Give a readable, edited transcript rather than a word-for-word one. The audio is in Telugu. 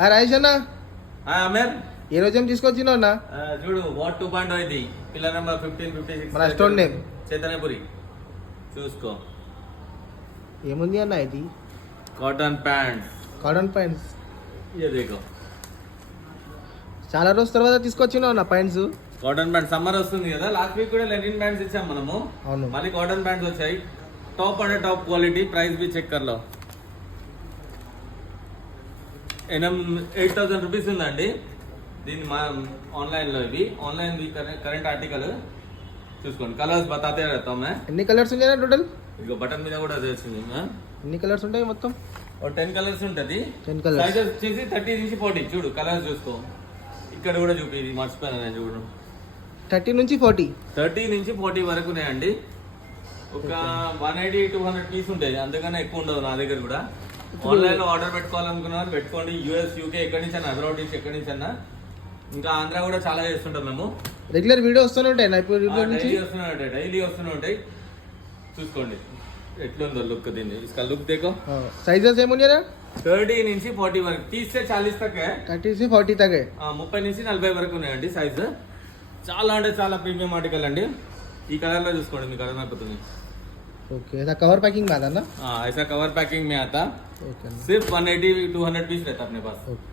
రాజేష్ అన్న అమీర్ ఏ రోజు ఏం తీసుకొచ్చినావు అన్న? చూడు వాట్ 2.0 ఇది పిల్లర్ నెంబర్ 1556 మన స్టోర్ నేమ్ చైతన్యపురి. చూసుకో ఏముంది అన్న ఇది? Cotton pants. Cotton pants. ये देखो చాలా రోజుల తర్వాత తీసుకొచ్చినావు అన్న ప్యాంట్స్. కాటన్ ప్యాంట్ సమ్మర్ వస్తుంది కదా, లాస్ట్ వీక్ కూడా లెనిన్ ప్యాంట్స్ ఇచ్చాం మనము. అవును. మళ్ళీ కాటన్ ప్యాంట్స్ వచ్చాయి. టాప్ అంటే టాప్ క్వాలిటీ. ప్రైస్ भी చెక్ कर लो. 8,000 రూపీస్ ఉందండి. దీన్ని మా ఆన్లైన్లో ఇవి ఆన్లైన్ కరెంట్ ఆర్టికల్ చూసుకోండి. కలర్స్ బతాతే रहता हूं मैं. ఎన్ని కలర్స్ ఉన్నాయి టోటల్? ఇదిగో బటన్ మీద కూడా చేసింది. ఎన్ని కలర్స్ ఉంటాయి మొత్తం? 10 కలర్స్ ఉంటది. 10 కలర్స్. సైజెస్ వచ్చేసి 30 నుంచి 40. చూడు కలర్స్ చూసుకో. ఇక్కడ కూడా చూపి, ఇది మర్చిపోయాను నేను. చూడు 30 నుంచి 40. 30 నుంచి 40 వరకు ఉన్నాయండి. ఒక 180-200 పీస్ ఉంటాయి, అందుకనే ఎక్కువ ఉండదు నా దగ్గర కూడా. ఆన్లైన్ లో ఆర్డర్ పెట్టుకోవాలనుకున్న వాళ్ళు పెట్టుకోండి. యూఎస్, యూకే ఎక్కడి నుంచి అన్నా, అబ్రాడ్ నుంచి ఎక్కడి నుంచి అన్నా. ఇంకా ఆంధ్ర కూడా చాలా చేస్తుంటాం మేము. రెగ్యులర్ వీడియో వస్తూనే ఉంటాయి నా ఇప్పుడు నుంచి. డైలీ వస్తూనే ఉంటాయి. చూసుకోండి ఎట్లుందో లుక్. దీన్ని इसका लुक देखो. సైజెస్ ఏమున్నాయా? 30 నుంచి 40 వరకు. 30 से 40 तक है. 30 से 40 तक है. 30 నుంచి 40 వరకు ఉన్నాయండి సైజ్. చాలా అంటే చాలా ప్రీమియం ఆర్టికల్ అండి. ఈ కలర్ లో చూసుకోండి, మీకు అర్థమైపోతుంది. ओके, ऐसा कवर पैकिंग में आता ना? ऐसा कवर पैकिंग में आता. ओके, सिर्फ 180-200 पीस रहता अपने पास. ओके.